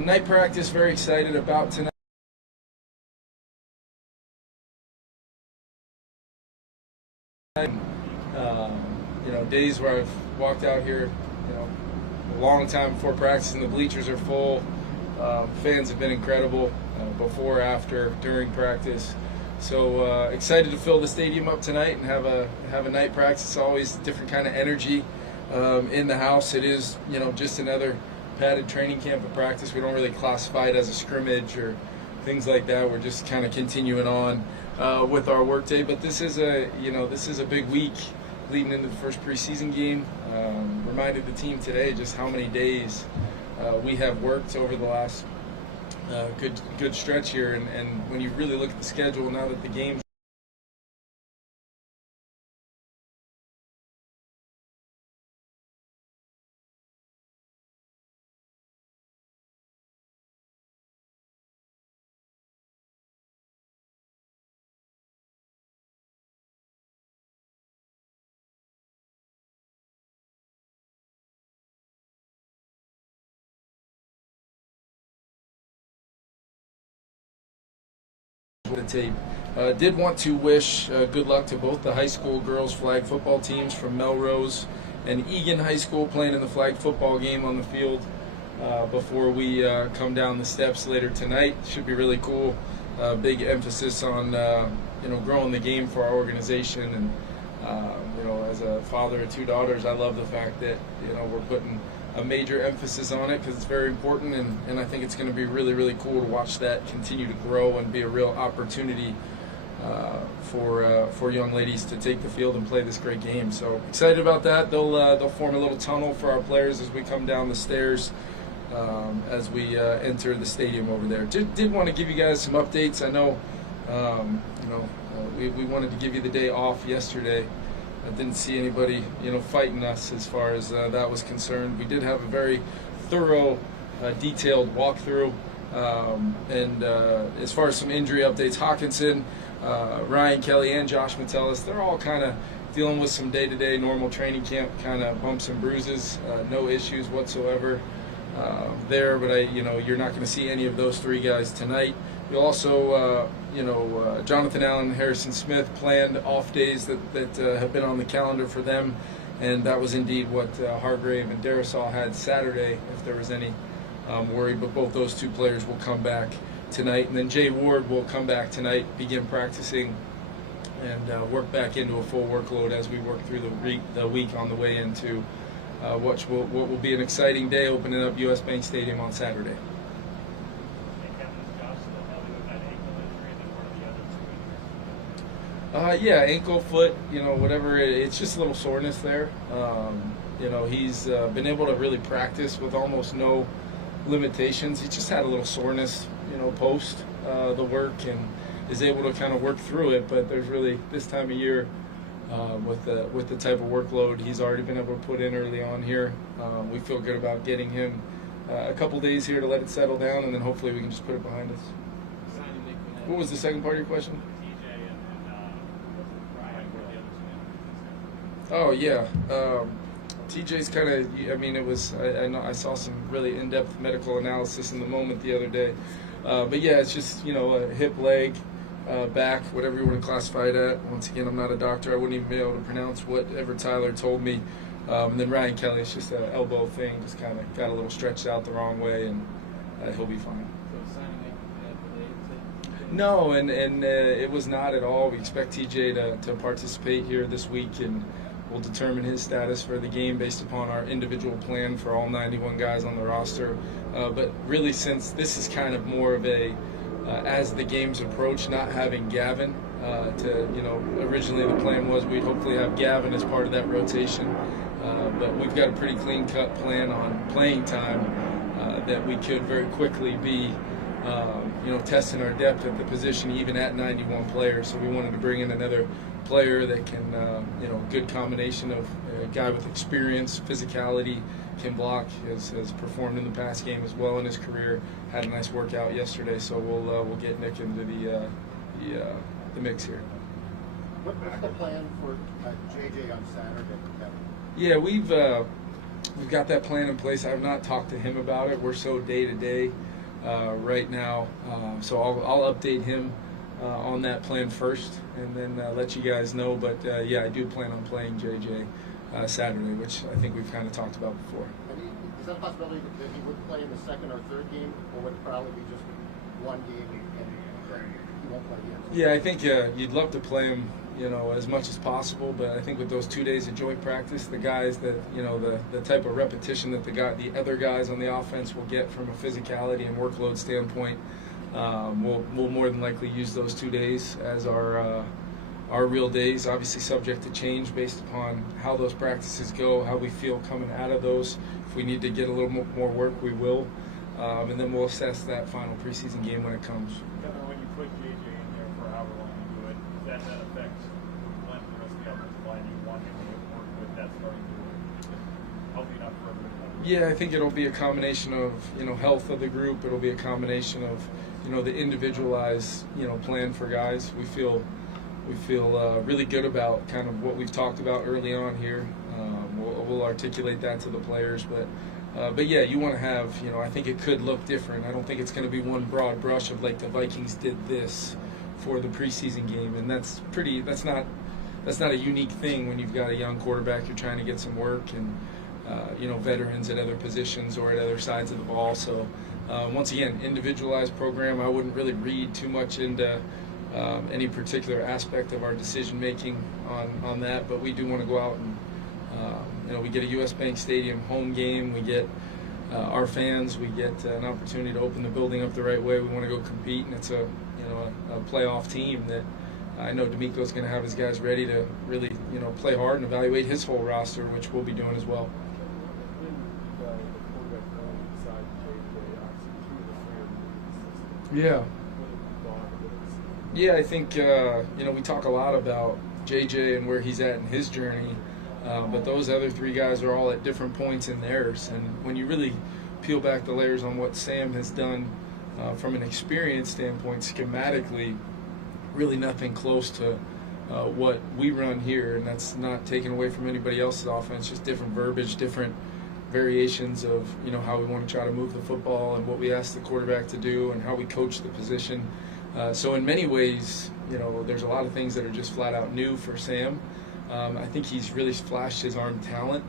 Night practice, very excited about tonight. Days where I've walked out here, a long time before practice, and the bleachers are full. Fans have been incredible before, after, during practice. So excited to fill the stadium up tonight and have a night practice. It's always a different kind of energy in the house. It is, just another padded training camp of practice. We don't really classify it as a scrimmage or things like that. We're just kind of continuing on with our work day. But this is a big week leading into the first preseason game. Reminded the team today just how many days we have worked over the last good stretch here, and when you really look at the schedule now that the games the tape. Did want to wish good luck to both the high school girls flag football teams from Melrose and Egan High School playing in the flag football game on the field before we come down the steps later tonight. Should be really cool. Big emphasis on growing the game for our organization, and as a father of two daughters, I love the fact that we're putting a major emphasis on it because it's very important, and I think it's going to be really, really cool to watch that continue to grow and be a real opportunity for young ladies to take the field and play this great game. So excited about that. They'll form a little tunnel for our players as we come down the stairs as we enter the stadium over there. Did want to give you guys some updates. I know we wanted to give you the day off yesterday. I didn't see anybody, fighting us as far as that was concerned. We did have a very thorough, detailed walkthrough. And as far as some injury updates, Hawkinson, Ryan Kelly, and Josh Metellus, they're all kind of dealing with some day-to-day normal training camp kind of bumps and bruises. No issues whatsoever there, but you're not going to see any of those three guys tonight. You'll also, Jonathan Allen and Harrison Smith planned off days that have been on the calendar for them, and that was indeed what Hargrave and Darisaw had Saturday, if there was any worry. But both those two players will come back tonight, and then Jay Ward will come back tonight, begin practicing, and work back into a full workload as we work through the week on the way into what will be an exciting day, opening up U.S. Bank Stadium on Saturday. Ankle, foot, whatever. It's just a little soreness there. He's been able to really practice with almost no limitations. He just had a little soreness, post the work, and is able to kind of work through it. But there's really, this time of year, with the type of workload he's already been able to put in early on here, we feel good about getting him a couple days here to let it settle down, and then hopefully we can just put it behind us. What was the second part of your question? Oh yeah, TJ's kind of. It was. I know I saw some really in-depth medical analysis in the moment the other day, but yeah, it's just a hip, leg, back, whatever you want to classify it at. Once again, I'm not a doctor. I wouldn't even be able to pronounce whatever Tyler told me. And then Ryan Kelly, it's just an elbow thing, just kind of got a little stretched out the wrong way, and he'll be fine. No, and it was not at all. We expect TJ to participate here this week, and we'll determine his status for the game based upon our individual plan for all 91 guys on the roster. But really, since this is kind of more of a, as the games approach, not having Gavin originally the plan was we'd hopefully have Gavin as part of that rotation. But we've got a pretty clean-cut plan on playing time that we could very quickly be testing our depth at the position even at 91 players. So we wanted to bring in another player that can, good combination of a guy with experience, physicality, can block, has performed in the past game as well in his career, had a nice workout yesterday, so we'll get Nick into the mix here. What's the plan for JJ on Saturday? Yeah, we've got that plan in place. I have not talked to him about it. We're so day to day right now, so I'll update him on that plan first, and then let you guys know. But yeah, I do plan on playing JJ Saturday, which I think we've kind of talked about before. Is that a possibility that he would play in the second or third game, or would it probably be just one game and he won't play again? Yeah, I think you'd love to play him, as much as possible. But I think with those 2 days of joint practice, the guys that, the type of repetition that the other guys on the offense will get from a physicality and workload standpoint, we'll more than likely use those 2 days as our real days, obviously subject to change based upon how those practices go, how we feel coming out of those. If we need to get a little more work, we will. And then we'll assess that final preseason game when it comes. Kevin, when you put JJ in there for however long you do it, does that affect when the rest of the offensive line you want him to work with that starting to help you not further? Yeah, I think it'll be a combination of, health of the group. It'll be a combination of, the individualized, plan for guys. We feel really good about kind of what we've talked about early on here. We'll articulate that to the players, but yeah, you want to have, I think it could look different. I don't think it's going to be one broad brush of like the Vikings did this for the preseason game, and that's not a unique thing when you've got a young quarterback you're trying to get some work and veterans at other positions or at other sides of the ball. So once again, individualized program. I wouldn't really read too much into any particular aspect of our decision making on that, but we do want to go out and we get a U.S. Bank Stadium home game. We get our fans. We get an opportunity to open the building up the right way. We want to go compete, and it's a playoff team that I know D'Amico's going to have his guys ready to really play hard and evaluate his whole roster, which we'll be doing as well. Yeah. Yeah, I think, we talk a lot about JJ and where he's at in his journey, but those other three guys are all at different points in theirs. And when you really peel back the layers on what Sam has done from an experience standpoint, schematically, really nothing close to what we run here. And that's not taken away from anybody else's offense, just different verbiage, different variations of, how we want to try to move the football and what we ask the quarterback to do and how we coach the position. So in many ways, there's a lot of things that are just flat out new for Sam. I think he's really flashed his arm talent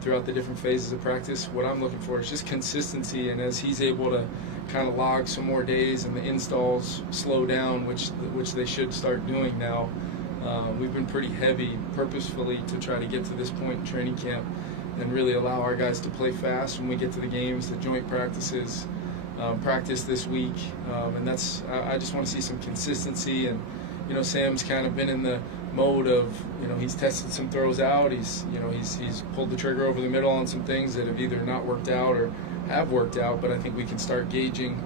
throughout the different phases of practice. What I'm looking for is just consistency, and as he's able to kind of log some more days and the installs slow down, which they should start doing now. We've been pretty heavy purposefully to try to get to this point in training camp and really allow our guys to play fast when we get to the games, the joint practices, practice this week, and I just want to see some consistency. And Sam's kind of been in the mode of he's tested some throws out. He's pulled the trigger over the middle on some things that have either not worked out or have worked out. But I think we can start gauging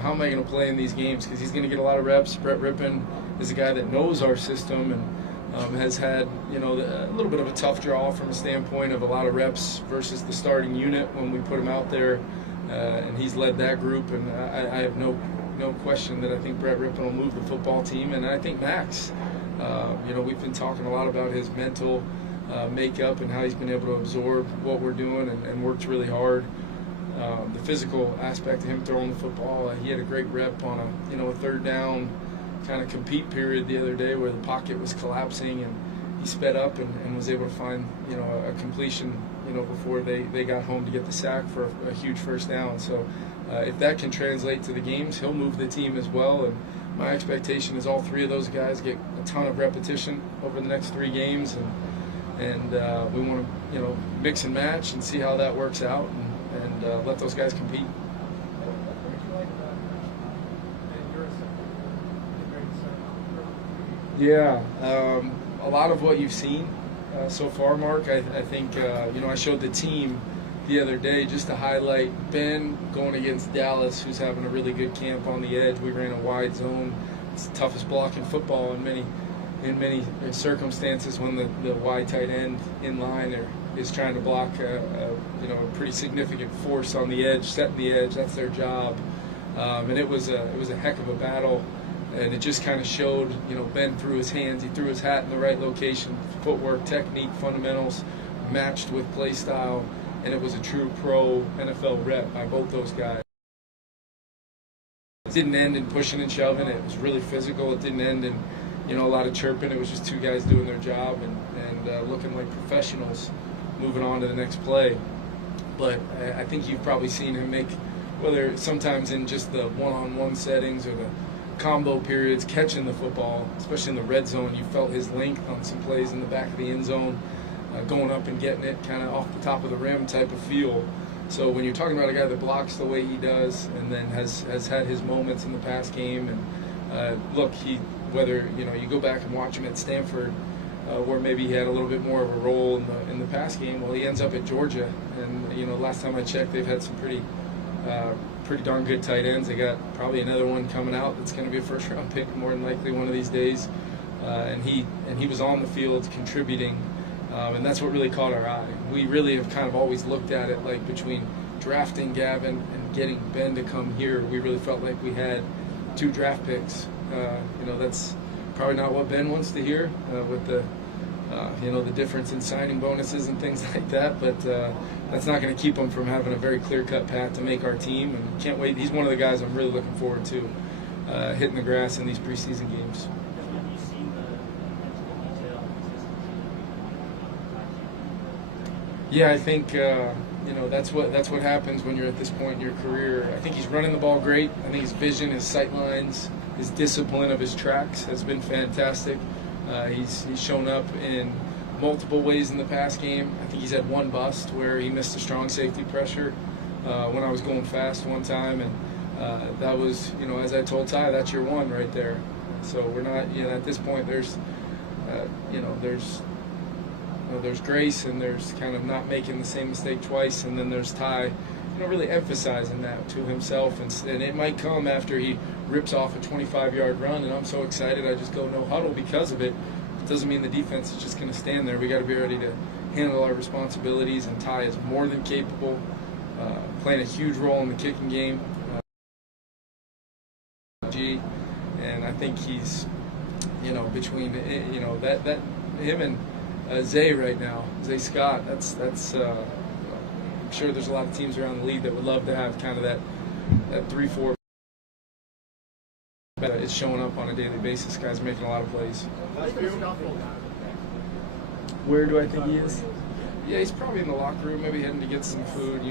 how am I going to play in these games, because he's going to get a lot of reps. Brett Rippon is a guy that knows our system and has had a little bit of a tough draw from a standpoint of a lot of reps versus the starting unit when we put him out there. And he's led that group, and I have no question that I think Brett Rippon will move the football team. And I think Max, we've been talking a lot about his mental makeup and how he's been able to absorb what we're doing and worked really hard. The physical aspect of him throwing the football, he had a great rep on a third down kind of compete period the other day where the pocket was collapsing, and he sped up and was able to find a completion before they got home to get the sack for a huge first down. So if that can translate to the games, he'll move the team as well. And my expectation is all three of those guys get a ton of repetition over the next 3 games, and we want to mix and match and see how that works out and let those guys compete. Yeah, a lot of what you've seen so far, Mark. I think I showed the team the other day just to highlight Ben going against Dallas, who's having a really good camp on the edge. We ran a wide zone. It's the toughest block in football in many circumstances when the wide tight end in line is trying to block a pretty significant force on the edge, setting the edge. That's their job, and it was a heck of a battle. And it just kind of showed, Ben threw his hands, he threw his hat in the right location, footwork, technique, fundamentals, matched with play style. and it was a true pro NFL rep by both those guys. It didn't end in pushing and shoving. It was really physical. It didn't end in, a lot of chirping. It was just two guys doing their job and looking like professionals, moving on to the next play. But I think you've probably seen him make, whether sometimes in just the one-on-one settings or the combo periods, catching the football, especially in the red zone, you felt his length on some plays in the back of the end zone, going up and getting it kind of off the top of the rim type of feel. So when you're talking about a guy that blocks the way he does and then has had his moments in the past game, and look, whether you go back and watch him at Stanford, where maybe he had a little bit more of a role in the pass game, well, he ends up at Georgia, and last time I checked, they've had some pretty darn good tight ends. They got probably another one coming out that's going to be a first-round pick more than likely one of these days, and he was on the field contributing. And that's what really caught our eye. We really have kind of always looked at it like between drafting Gavin and getting Ben to come here, we really felt like we had two draft picks. That's probably not what Ben wants to hear with the difference in signing bonuses and things like that, but that's not going to keep him from having a very clear-cut path to make our team, and can't wait. He's one of the guys I'm really looking forward to hitting the grass in these preseason games. Yeah, I think that's what happens when you're at this point in your career. I think he's running the ball great. I think his vision, his sight lines, his discipline of his tracks has been fantastic. He's shown up in multiple ways in the past game. I think he's had one bust where he missed a strong safety pressure when I was going fast one time, and that was, as I told Ty, that's your one right there. So we're not, at this point there's grace, and there's kind of not making the same mistake twice, and then there's Ty, really emphasizing that to himself, and it might come after he rips off a 25-yard run, and I'm so excited I just go no huddle because of it. It doesn't mean the defense is just going to stand there. We got to be ready to handle our responsibilities, and Ty is more than capable, playing a huge role in the kicking game. And I think he's, between that him and Zay right now, Zay Scott, that's I'm sure there's a lot of teams around the league that would love to have kind of that 3-4 is showing up on a daily basis. Guys making a lot of plays. Where do I think he is? Yeah, he's probably in the locker room, maybe heading to get some food.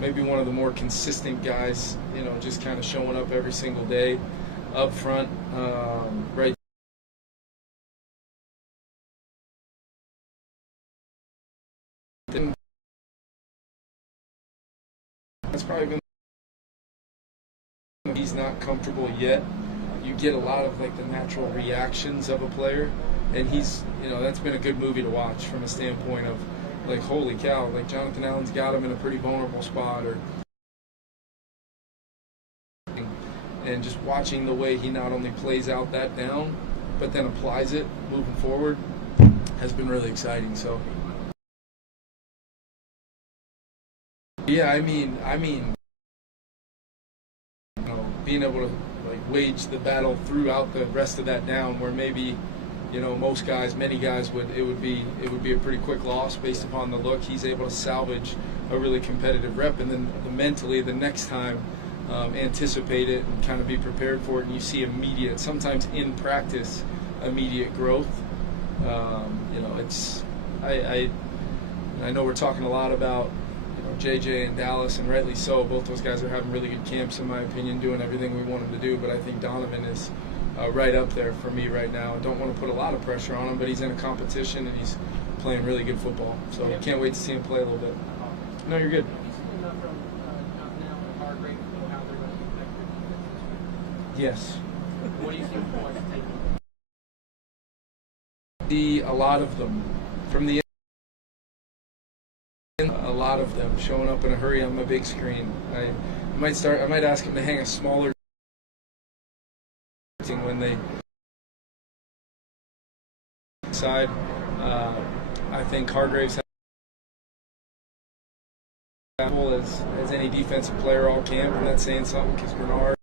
Maybe one of the more consistent guys, just kind of showing up every single day up front, right. That's probably been. He's not comfortable yet. You get a lot of like the natural reactions of a player, and he's, that's been a good movie to watch from a standpoint of like, holy cow, like Jonathan Allen's got him in a pretty vulnerable spot, and just watching the way he not only plays out that down, but then applies it moving forward has been really exciting. So, yeah, I mean, being able to like wage the battle throughout the rest of that down, where maybe, many guys it would be a pretty quick loss based upon the look. He's able to salvage a really competitive rep, and then mentally the next time anticipate it and kind of be prepared for it, and you see immediate, sometimes in practice, immediate growth. It's I know we're talking a lot about JJ and Dallas, and rightly so. Both those guys are having really good camps, in my opinion, doing everything we want them to do. But I think Donovan is right up there for me right now. I don't want to put a lot of pressure on him, but he's in a competition and he's playing really good football. So I can't wait to see him play a little bit. No, you're good. Yes. What do you think he wants to take? A lot of them from the. A lot of them showing up in a hurry on my big screen. I might ask him to hang a smaller when they side. I think Hargraves as any defensive player all camp, and that's saying something because Bernard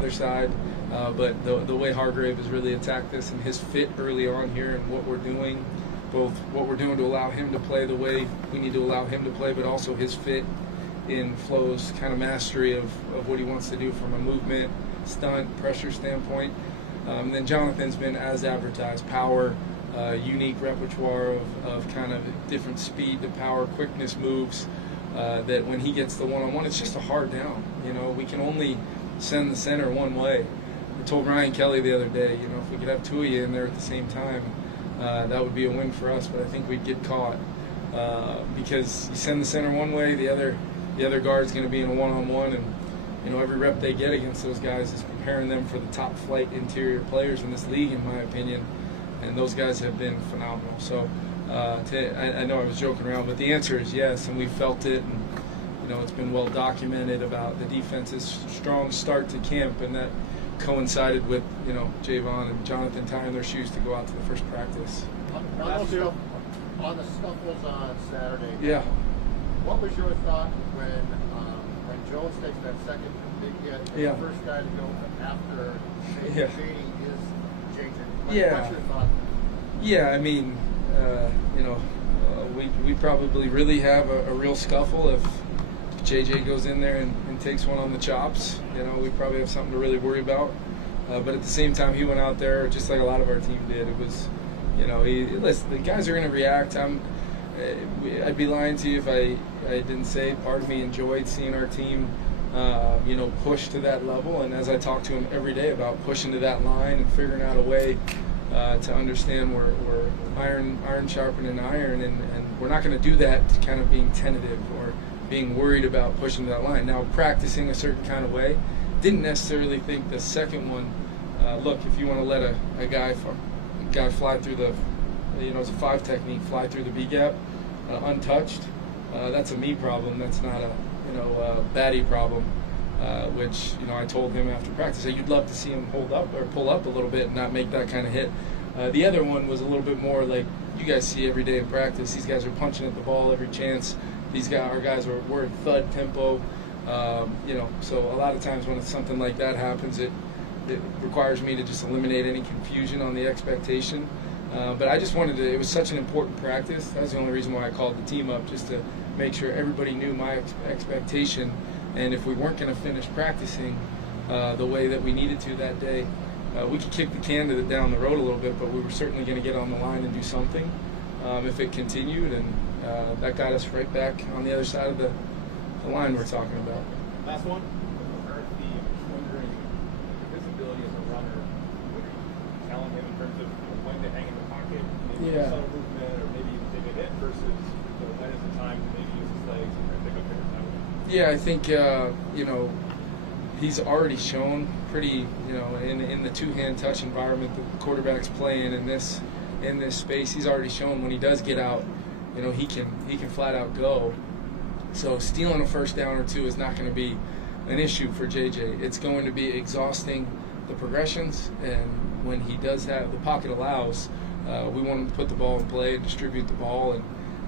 their side, but the way Hargrave has really attacked this and his fit early on here and what we're doing, both what we're doing to allow him to play the way we need to allow him to play, but also his fit in Flo's kind of mastery of what he wants to do from a movement, stunt, pressure standpoint. Then Jonathan's been as advertised, power, unique repertoire of kind of different speed to power, quickness moves, that when he gets the one-on-one, it's just a hard down. You know, we can only send the center one way. I told Ryan Kelly the other day, you know, if we could have two of you in there at the same time, that would be a win for us, but I think we'd get caught because you send the center one way, the other guard's going to be in a one-on-one, and you know, every rep they get against those guys is preparing them for the top flight interior players in this league, in my opinion, and those guys have been phenomenal. So I know I was joking around, but the answer is yes, and we felt it, and you know, it's been well documented about the defense's strong start to camp, and that coincided with, you know, Javon and Jonathan tying their shoes to go out to the first practice. On the scuffles on Saturday, Yeah. what was your thought when Jones takes that second big hit, and Yeah. the first guy to go after Yeah. Shady is JJ? Yeah. What's your thought? Yeah, I mean, you know, we probably really have a real scuffle if JJ goes in there and takes one on the chops. You know, we probably have something to really worry about. But at the same time, he went out there just like a lot of our team did. It was, you know, listen, the guys are going to react. I'd be lying to you if I didn't say part of me enjoyed seeing our team, you know, push to that level. And as I talk to him every day about pushing to that line and figuring out a way to understand we're iron sharpening iron, and we're not going to do that kind of being tentative or being worried about pushing to that line. Now, practicing a certain kind of way, didn't necessarily think the second one, look, if you want to let a guy fly through the, you know, it's a 5 technique, fly through the B gap untouched, that's a me problem. That's not a, you know, baddie problem, which, you know, I told him after practice, you'd love to see him hold up or pull up a little bit and not make that kind of hit. The other one was a little bit more like you guys see every day in practice. These guys are punching at the ball every chance. Our guys we're thud tempo, you know, so a lot of times when it's something like that happens, it requires me to just eliminate any confusion on the expectation. But I just wanted to, it was such an important practice. That's the only reason why I called the team up, just to make sure everybody knew my expectation. And if we weren't going to finish practicing the way that we needed to that day, we could kick the can down the road a little bit, but we were certainly going to get on the line and do something if it continued. And that got us right back on the other side of the line we're talking about. Last one. McCarthy, wondering his ability as a runner. What are you telling him in terms of when to hang in the pocket, maybe subtle movement, or maybe take a hit versus when is the time to maybe use his legs and pick up bigger time? Yeah, I think you know, he's already shown pretty, you know, in the two-hand touch environment that the quarterback's playing in this space. He's already shown when he does get out, you know, he can flat out go. So stealing a first down or two is not going to be an issue for JJ. It's going to be exhausting the progressions, and when he does have the pocket allows, we want him to put the ball in play and distribute the ball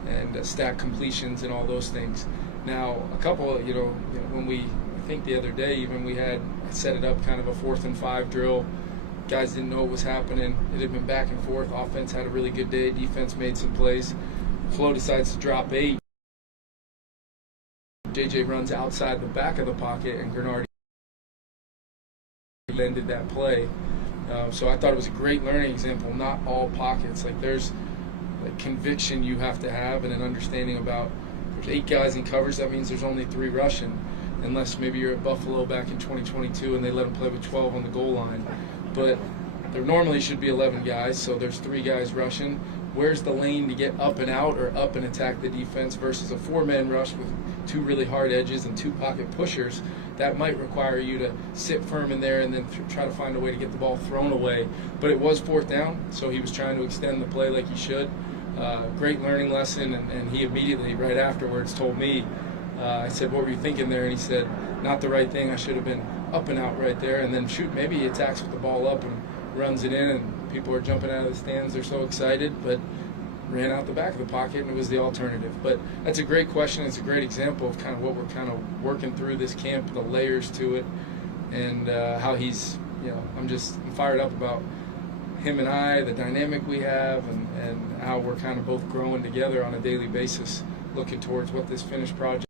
and stack completions and all those things. Now, a couple, you know, when I think the other day even I set it up kind of a 4th and 5 drill. Guys didn't know what was happening. It had been back and forth. Offense had a really good day. Defense made some plays. Flo decides to drop 8. JJ runs outside the back of the pocket, and Grenard ended that play. So I thought it was a great learning example. Not all pockets. Like, there's like conviction you have to have and an understanding about there's 8 guys in coverage. That means there's only 3 rushing, unless maybe you're at Buffalo back in 2022 and they let them play with 12 on the goal line. But there normally should be 11 guys, so there's 3 guys rushing. Where's the lane to get up and out or up and attack the defense versus a 4-man rush with 2 really hard edges and 2 pocket pushers? That might require you to sit firm in there and then try to find a way to get the ball thrown away. But it was 4th down, so he was trying to extend the play like he should. Great learning lesson, and he immediately, right afterwards, told me, I said, what were you thinking there? And he said, not the right thing. I should have been up and out right there. And then, shoot, maybe he attacks with the ball up and runs it in, and people are jumping out of the stands. They're so excited, but ran out the back of the pocket, and it was the alternative. But that's a great question. It's a great example of kind of what we're kind of working through this camp, the layers to it. and how he's, I'm fired up about him and I, the dynamic we have, and how we're kind of both growing together on a daily basis, looking towards what this finished project